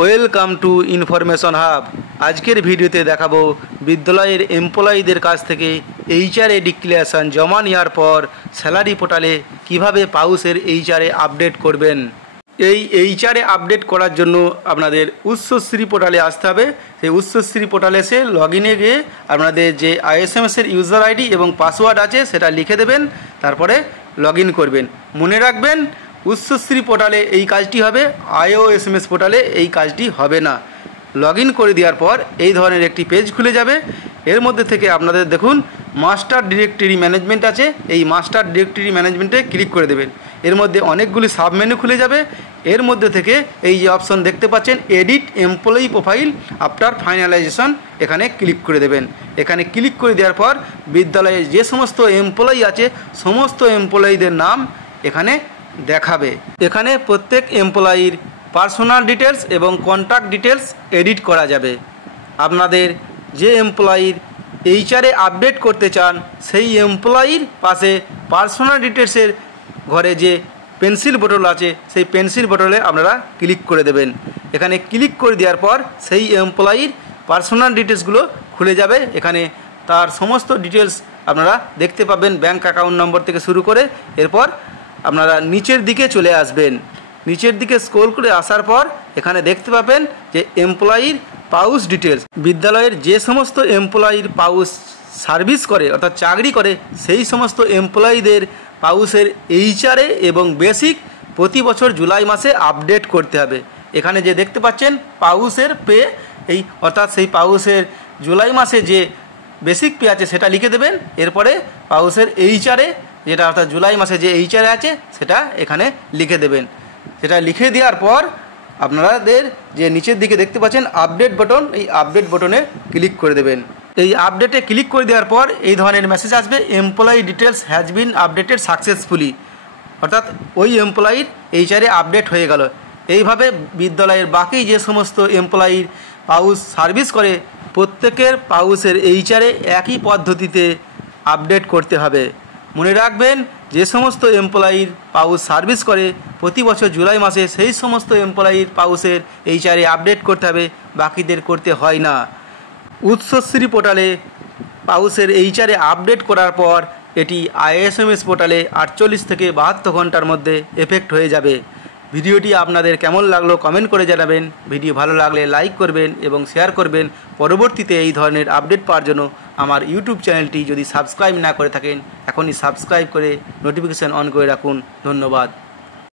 Welcome to information hub. আজকের ভিডিওতে দেখাবো বিদ্যালয়ের এমপ্লয়ীদের কাছ থেকে এইচআরএ ডিক্লারেশন জমা নেওয়ার পর স্যালারি পোর্টালে কিভাবে পাউসের এইচআরএ আপডেট করবেন। এই এইচআরএ আপডেট করার জন্য আপনাদের উৎসশ্রী পোর্টালে আসতে হবে। সেই উৎসশ্রী পোর্টালে এসে লগ ইনে গিয়ে আপনাদের যে আইএসএমএসের ইউজার আইডি এবং পাসওয়ার্ড আছে সেটা লিখে দেবেন, তারপরে লগ ইন করবেন। মনে রাখবেন উৎসশ্রী পোর্টালে এই কাজটি হবে, আইওএসএমএস পোর্টালে এই কাজটি হবে না। লগ ইন করে দেওয়ার পর এই ধরনের একটি পেজ খুলে যাবে। এর মধ্যে থেকে আপনাদের দেখুন মাস্টার ডিরেক্টরি ম্যানেজমেন্ট আছে, এই মাস্টার ডিরেক্টরি ম্যানেজমেন্টে ক্লিক করে দেবেন। এর মধ্যে অনেকগুলি সাব মেনু খুলে যাবে। এর মধ্যে থেকে এই যে অপশন দেখতে পাচ্ছেন edit employee profile after finalisation, এখানে ক্লিক করে দেবেন। এখানে ক্লিক করে দেওয়ার পর বিদ্যালয়ে যে সমস্ত এমপ্লয়ি আছে সমস্ত এমপ্লয়ীদের নাম এখানে দেখাবে। এখানে প্রত্যেক এমপ্লয়ির পার্সোনাল ডিটেলস এবং কন্ট্যাক্ট ডিটেলস এডিট করা যাবে। আপনাদের যে এমপ্লয়ির এইচআরএ আপডেট করতে চান সেই এমপ্লয়ির পাশে পার্সোনাল ডিটেলসের ঘরে যে পেন্সিল বোতল আছে সেই পেন্সিল বোতলে আপনারা ক্লিক করে দেবেন। এখানে ক্লিক করে দেওয়ার পর সেই এমপ্লয়ির পার্সোনাল ডিটেলসগুলো খুলে যাবে। এখানে তার সমস্ত ডিটেলস আপনারা দেখতে পাবেন, ব্যাঙ্ক অ্যাকাউন্ট নম্বর থেকে শুরু করে। এরপর আপনারা নিচের দিকে চলে আসবেন। নিচের দিকে স্ক্রল করে আসার পর এখানে দেখতে পাবেন যে এমপ্লয়ির পাউস ডিটেলস। বিদ্যালয়ের যে সমস্ত এমপ্লয়ির পাউস সার্ভিস করে অর্থাৎ চাকরি করে সেই সমস্ত এমপ্লয়িদের পাউসের এইচআরএ এবং বেসিক প্রতি বছর জুলাই মাসে আপডেট করতে হবে। এখানে যে দেখতে পাচ্ছেন পাউসের পে, এই অর্থাৎ সেই পাউসের জুলাই মাসে যে বেসিক পে আছে সেটা লিখে দেবেন। এরপরে পাউসের এইচআরএ যেটা অর্থাৎ জুলাই মাসে যে এইচআরএ আছে সেটা এখানে লিখে দেবেন। সেটা লিখে দেওয়ার পর আপনাদের যে নিচের দিকে দেখতে পাচ্ছেন আপডেট বাটন, এই আপডেট বাটনে ক্লিক করে দেবেন। এই আপডেটে ক্লিক করে দেওয়ার পর এই ধরনের মেসেজ আসবে, employee details has been updated successfully, অর্থাৎ ওই এমপ্লয়ির এইচআরএ আপডেট হয়ে গেল। এইভাবে বিদ্যালয়ের বাকি যে সমস্ত এমপ্লয়ির পাউস সার্ভিস করে প্রত্যেকের পাউসের এইচআরএ একই পদ্ধতিতে আপডেট করতে হবে। মনে রাখবেন যে সমস্ত এমপ্লয়ির পাউস সার্ভিস করে প্রতি বছর জুলাই মাসে সেই সমস্ত এমপ্লয়ির পাউসের এইচআরএ আপডেট করতে হবে, বাকিদের করতে হয় না। উৎসশ্রী পোর্টালে পাউসের এইচআরএ আপডেট করার পর এটি আইএসএমএস পোর্টালে 48 থেকে 72 ঘন্টার মধ্যে এফেক্ট হয়ে যাবে। ভিডিওটি আপনাদের কেমন লাগলো কমেন্ট করে জানাবেন। ভিডিও ভালো লাগলে লাইক করবেন এবং শেয়ার করবেন। পরবর্তীতে এই ধরনের আপডেট পাওয়ার জন্য আমার ইউটিউব চ্যানেলটি যদি সাবস্ক্রাইব না করে থাকেন এখনই সাবস্ক্রাইব করে নোটিফিকেশান অন করে রাখুন। ধন্যবাদ।